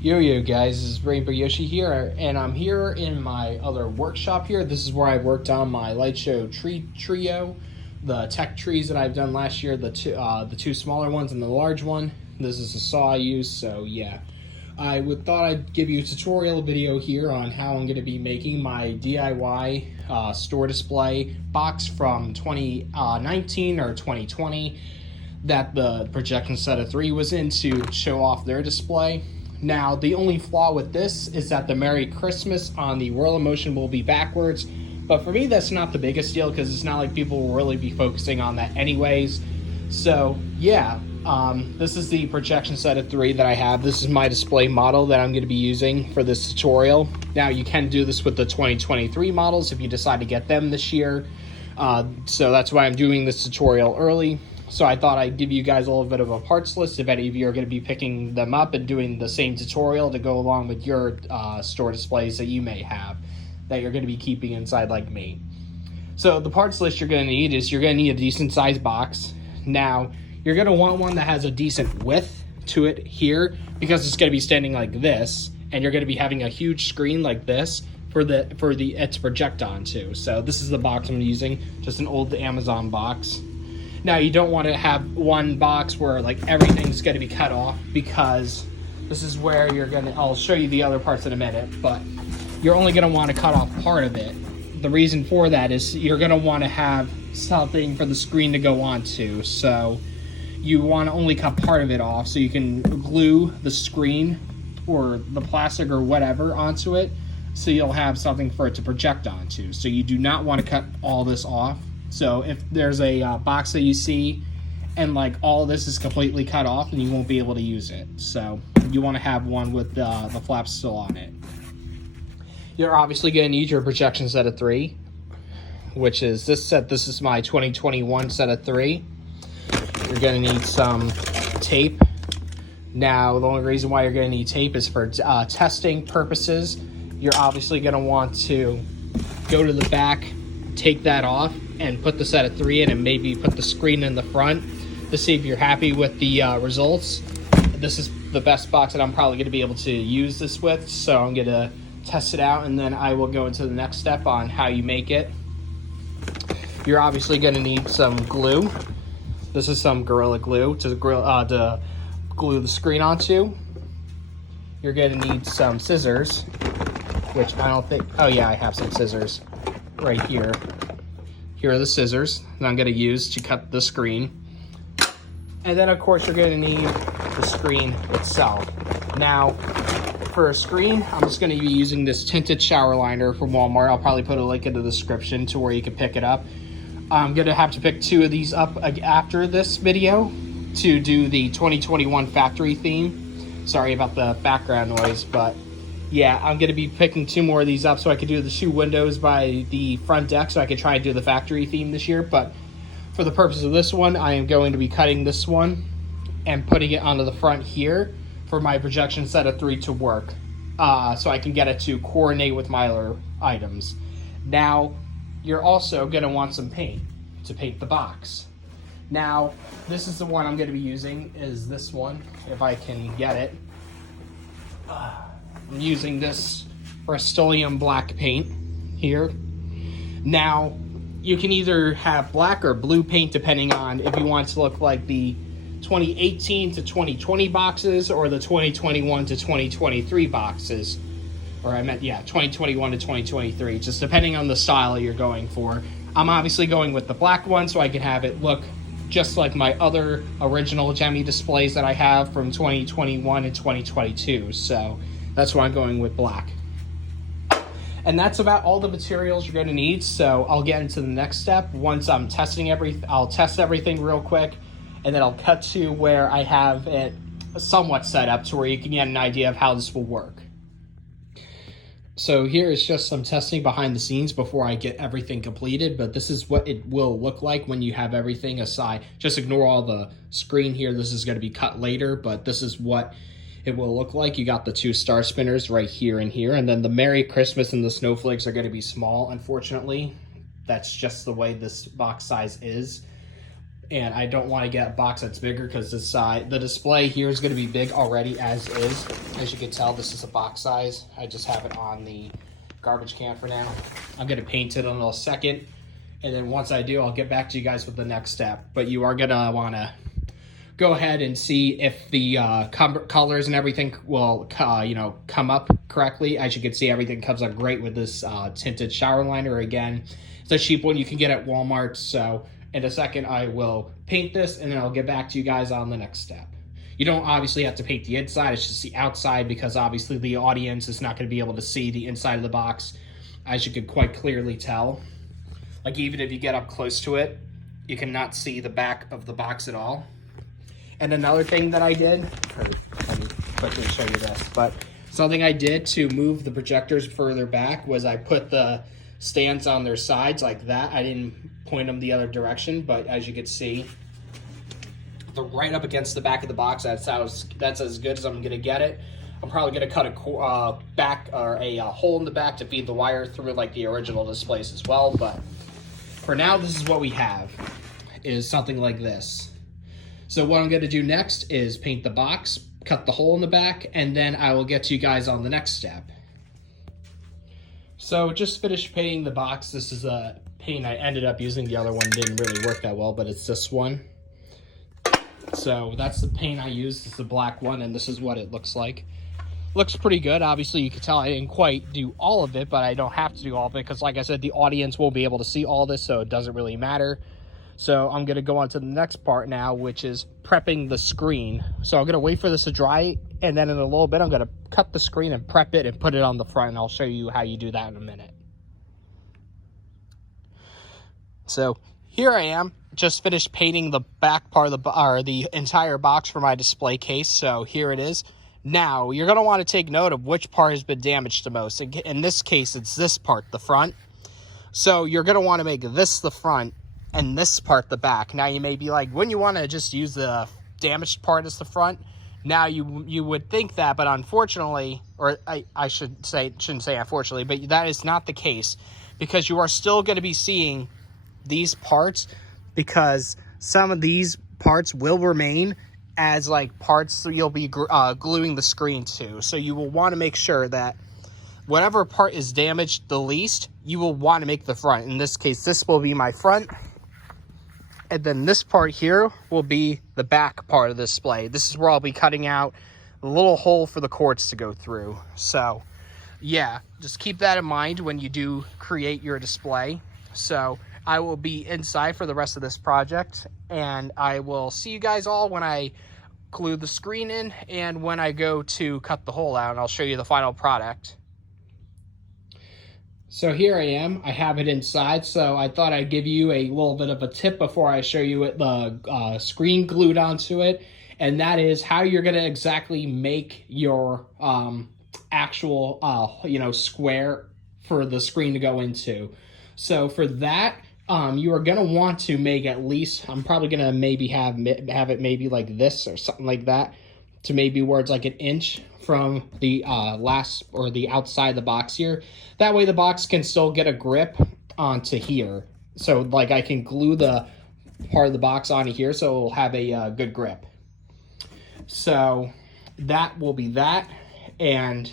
Yo guys, this is Rainbow Yoshi here, and I'm here in my other workshop here. This is where I worked on my light show trio, the tech trees that I've done last year, the two smaller ones and the large one. This is the saw I use, so yeah. Thought I'd give you a tutorial video here on how I'm going to be making my DIY store display box from 2019 or 2020 that the projection set of 3 was in to show off their display. Now, the only flaw with this is that the Merry Christmas on the World of Motion will be backwards, but for me that's not the biggest deal because it's not like people will really be focusing on that anyways. So yeah, this is the projection set of 3 that I have. This is my display model that I'm going to be using for this tutorial. Now, you can do this with the 2023 models if you decide to get them this year. So that's why I'm doing this tutorial early. So I thought I'd give you guys a little bit of a parts list if any of you are going to be picking them up and doing the same tutorial to go along with your store displays that you may have that you're going to be keeping inside like me. So the parts list you're going to need is you're going to need a decent sized box. Now, you're going to want one that has a decent width to it here because it's going to be standing like this, and you're going to be having a huge screen like this for it to project onto. So this is the box I'm using, just an old Amazon box. Now, you don't want to have one box where like everything's going to be cut off, because this is where I'll show you the other parts in a minute, but you're only going to want to cut off part of it. The reason for that is you're going to want to have something for the screen to go onto. So you want to only cut part of it off so you can glue the screen or the plastic or whatever onto it, so you'll have something for it to project onto. So you do not want to cut all this off. So if there's a box that you see and like all of this is completely cut off, then you won't be able to use it. So you want to have one with the flaps still on it. You're obviously going to need your projection set of 3, which is this set. This is my 2021 set of 3. You're going to need some tape. Now, the only reason why you're going to need tape is for testing purposes. You're obviously going to want to go to the back, take that off, and put the set of 3 in, and maybe put the screen in the front to see if you're happy with the results. This is the best box that I'm probably going to be able to use this with, so I'm going to test it out, and then I will go into the next step on how you make it. You're obviously going to need some glue. This is some Gorilla Glue to glue the screen onto. You're going to need some scissors, which I don't think... Oh yeah, I have some scissors right here. Here are the scissors that I'm going to use to cut the screen. And then, of course, you're going to need the screen itself. Now, for a screen, I'm just going to be using this tinted shower liner from Walmart. I'll probably put a link in the description to where you can pick it up. I'm going to have to pick 2 of these up after this video to do the 2021 factory theme. Sorry about the background noise, but yeah, I'm going to be picking 2 more of these up so I could do the 2 windows by the front deck, so I could try and do the factory theme this year. But for the purpose of this one, I am going to be cutting this one and putting it onto the front here for my projection set of 3 to work, so I can get it to coordinate with my other items. Now, you're also going to want some paint to paint the box. Now, this is the one I'm going to be using, is this one, if I can get it. I'm using this Rust-Oleum black paint here. Now, you can either have black or blue paint depending on if you want it to look like the 2018 to 2020 boxes or the 2021 to 2023 boxes. Or I meant, yeah, 2021 to 2023, just depending on the style you're going for. I'm obviously going with the black one so I can have it look just like my other original Gemmy displays that I have from 2021 and 2022. So that's why I'm going with black. And that's about all the materials you're going to need. So I'll get into the next step. Once I'm testing I'll test everything real quick, and then I'll cut to where I have it somewhat set up to where you can get an idea of how this will work. So here is just some testing behind the scenes before I get everything completed, but this is what it will look like when you have everything aside. Just ignore all the screen here. This is going to be cut later, but this is what it will look like. You got the 2 star spinners right here and here, and then the Merry Christmas and the snowflakes are going to be small, unfortunately. That's just the way this box size is. and I don't want to get a box that's bigger because the display here is going to be big already as is. As you can tell, this is a box size. I just have it on the garbage can for now. I'm going to paint it in a second, and then once I do, I'll get back to you guys with the next step. But you are going to want to go ahead and see if the colors and everything will come up correctly. As you can see, everything comes up great with this tinted shower liner. Again, it's a cheap one you can get at Walmart. So in a second, I will paint this, and then I'll get back to you guys on the next step. You don't obviously have to paint the inside, it's just the outside, because obviously the audience is not going to be able to see the inside of the box, as you can quite clearly tell. Like, even if you get up close to it, you cannot see the back of the box at all. And another thing that I did, let me quickly show you this, but something I did to move the projectors further back was I put the stands on their sides like that. I didn't point them the other direction, but as you can see, they're right up against the back of the box. That's as good as I'm gonna get it. I'm probably gonna cut a hole in the back to feed the wire through like the original displays as well. But for now, this is what we have, is something like this. So what I'm gonna do next is paint the box, cut the hole in the back, and then I will get to you guys on the next step. So just finished painting the box. This is a paint I ended up using. The other one didn't really work that well, but it's this one. So that's the paint I used. It's the black one, and this is what it looks like. Looks pretty good. Obviously, you can tell I didn't quite do all of it, but I don't have to do all of it because, like I said, the audience won't be able to see all this, so it doesn't really matter. So I'm going to go on to the next part now, which is prepping the screen. So I'm going to wait for this to dry, and then in a little bit, I'm going to cut the screen and prep it and put it on the front, and I'll show you how you do that in a minute. So here I am, just finished painting the back part of the entire box for my display case. So here it is. Now, you're going to want to take note of which part has been damaged the most. In this case, it's this part, the front. So you're going to want to make this the front and this part the back. Now, you may be like, wouldn't you want to just use the damaged part as the front? Now, you would think that, but unfortunately, or I shouldn't say unfortunately, but that is not the case, because you are still going to be seeing these parts, because some of these parts will remain as like parts you'll be gluing the screen to. So you will want to make sure that whatever part is damaged the least, you will want to make the front. In this case, this will be my front, and then this part here will be the back part of the display. This is where I'll be cutting out a little hole for the cords to go through. So yeah, just keep that in mind when you do create your display. So I will be inside for the rest of this project, and I will see you guys all when I glue the screen in and when I go to cut the hole out, and I'll show you the final product. So here I am. I have it inside, so I thought I'd give you a little bit of a tip before I show you the screen glued onto it, and that is how you're going to exactly make your actual square for the screen to go into. So for that, you are going to want to make at least, I'm probably going to maybe have it maybe like this or something like that, to maybe where it's like an inch from the the outside of the box here. That way the box can still get a grip onto here. So like I can glue the part of the box onto here so it'll have a good grip. So that will be that. And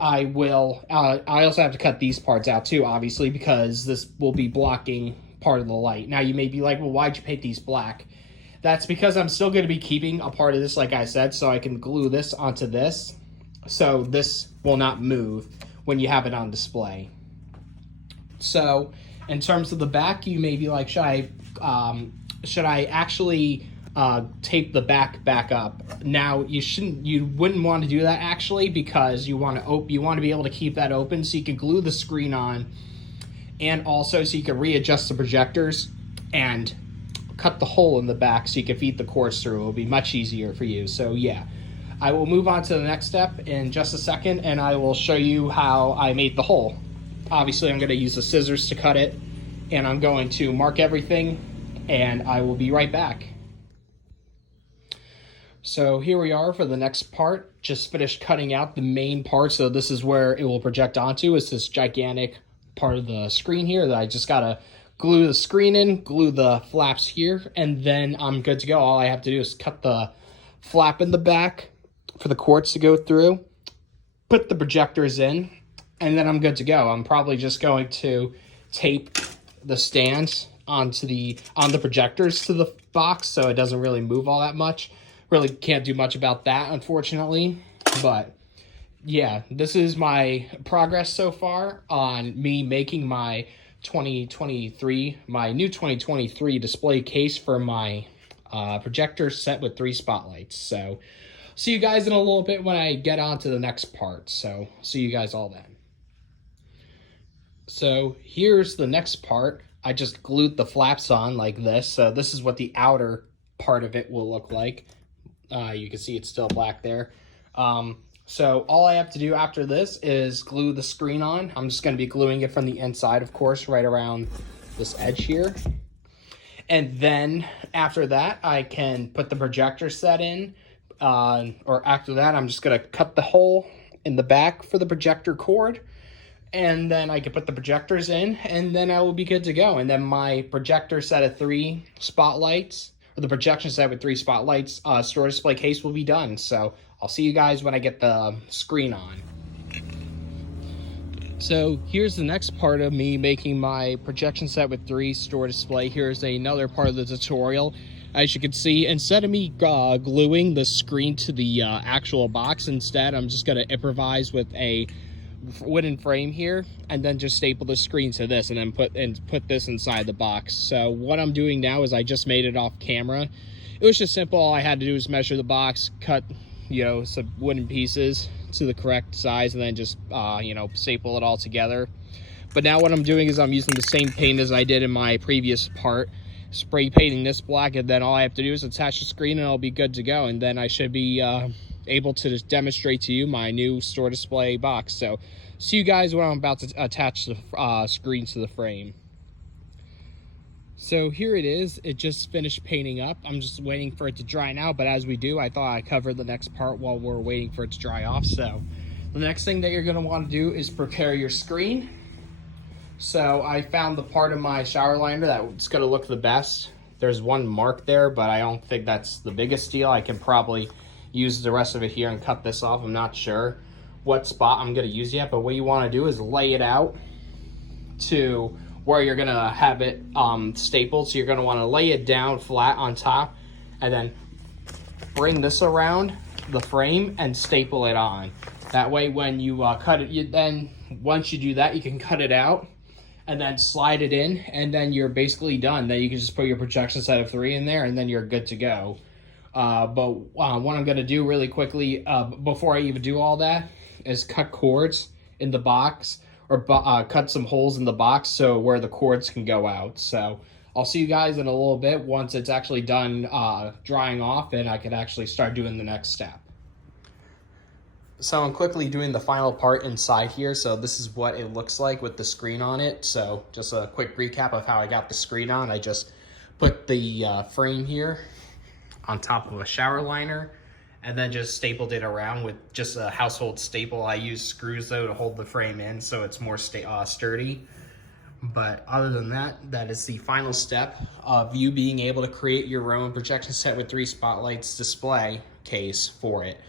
I also have to cut these parts out too, obviously, because this will be blocking part of the light. Now you may be like, well, why'd you paint these black? That's because I'm still going to be keeping a part of this, like I said, so I can glue this onto this, so this will not move when you have it on display. So in terms of the back, you may be like, should I actually tape the back up? Now you wouldn't want to do that actually, because you want to be able to keep that open so you can glue the screen on, and also so you can readjust the projectors and cut the hole in the back so you can feed the cords through. It will be much easier for you. So yeah, I will move on to the next step in just a second, and I will show you how I made the hole. Obviously, I'm going to use the scissors to cut it, and I'm going to mark everything, and I will be right back. So here we are for the next part. Just finished cutting out the main part, so this is where it will project onto. It's this gigantic part of the screen here that I just got to glue the screen in, glue the flaps here, and then I'm good to go. All I have to do is cut the flap in the back for the cords to go through, put the projectors in, and then I'm good to go. I'm probably just going to tape the stands on the projectors to the box so it doesn't really move all that much. Really can't do much about that, unfortunately. But yeah, this is my progress so far on me making my new 2023 display case for my projector set with 3 spotlights. So see you guys in a little bit when I get on to the next part. So see you guys all then. So here's the next part. I just glued the flaps on like this. So this is what the outer part of it will look like. You can see it's still black there. So all I have to do after this is glue the screen on. I'm just going to be gluing it from the inside, of course, right around this edge here. And then after that, I can put the projector set in. Or after that, I'm just going to cut the hole in the back for the projector cord. And then I can put the projectors in, and then I will be good to go. And then my projector set of 3 spotlights, or the projection set with 3 spotlights, store display case will be done. So I'll see you guys when I get the screen on. So here's the next part of me making my projection set with 3 store display. Here's another part of the tutorial. As you can see, instead of me gluing the screen to the actual box, instead I'm just going to improvise with a wooden frame here, and then just staple the screen to this, and then put this inside the box. So what I'm doing now is I just made it off camera. It was just simple. All I had to do was measure the box, cut some wooden pieces to the correct size, and then just staple it all together. But now what I'm doing is I'm using the same paint as I did in my previous part, spray painting this black, and then all I have to do is attach the screen and I'll be good to go. And then I should be able to just demonstrate to you my new store display box. So see you guys when I'm about to attach the screen to the frame. So here it is. It just finished painting up. I'm just waiting for it to dry now, but as we do, I thought I'd cover the next part while we're waiting for it to dry off. So the next thing that you're going to want to do is prepare your screen. So I found the part of my shower liner that's going to look the best. There's one mark there, but I don't think that's the biggest deal. I can probably use the rest of it here and cut this off. I'm not sure what spot I'm going to use yet, but what you want to do is lay it out to where you're going to have it stapled. So you're going to want to lay it down flat on top, and then bring this around the frame and staple it on. That way when you cut it, then once you do that, you can cut it out and then slide it in, and then you're basically done. Then you can just put your projection set of 3 in there, and then you're good to go. But what I'm going to do really quickly before I even do all that is cut cords in the box, or cut some holes in the box so where the cords can go out. So I'll see you guys in a little bit once it's actually done drying off, and I can actually start doing the next step. So I'm quickly doing the final part inside here. So this is what it looks like with the screen on it. So just a quick recap of how I got the screen on. I just put the frame here on top of a shower liner, and then just stapled it around with just a household staple. I use screws though to hold the frame in so it's more sturdy. But other than that, that is the final step of you being able to create your own projection set with 3 spotlights display case for it.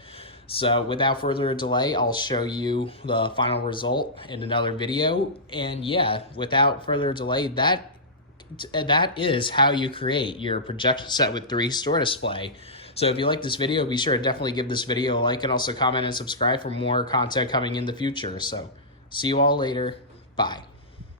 So without further delay, I'll show you the final result in another video. And yeah, without further delay, that is how you create your projection set with 3 store display. So if you like this video, be sure to definitely give this video a like, and also comment and subscribe for more content coming in the future. So see you all later. Bye.